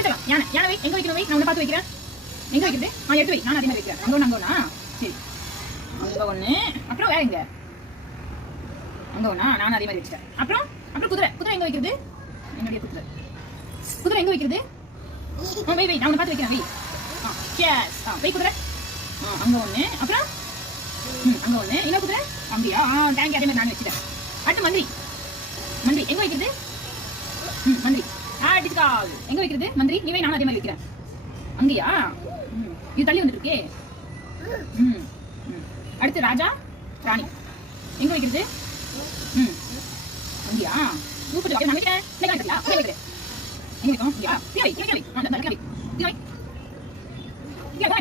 சொல்லலாம் யானை யானை வை எங்க வைக்கணும் வை நான் உன்னை பார்த்து வைக்கிறேன் எங்க வைக்கிறது எடுத்து வை நான் அதே மாதிரி வைக்கிறேன் அங்க ஒண்ணா சரி அங்க ஒண்ணு அப்புறம் வேற எங்க அங்க ஒண்ணா நான் அதே மாதிரி வச்சுட்டேன் அப்புறம் குதிரை எங்க வைக்கிறது என்னுடைய குதிரை எங்க வைக்கிறது வை வை நான் உன்னை பார்த்து வைக்கிறேன் வை எஸ் வை குதிரை அங்க ஒண்ணு அப்புறம் அங்க ஒண்ணு இன்னும் குதிரை அப்படியா தேங்க் அதே மாதிரி நான் வச்சுட்டேன் அடுத்து மந்திரி எங்க வைக்கிறது மந்திரி டிஸ்கால் எங்க வைக்கிறது மந்திரி நீ வை நான் அதே மாதிரி வைக்கிறேன் அங்கயா இது தள்ளி வந்துட்டு இருக்கே அடுத்து ராஜா ராணி எங்க வைக்கிறது அங்கயா சூப்பர் நான் வைக்கிறேன் எங்க வைக்கும் யா வை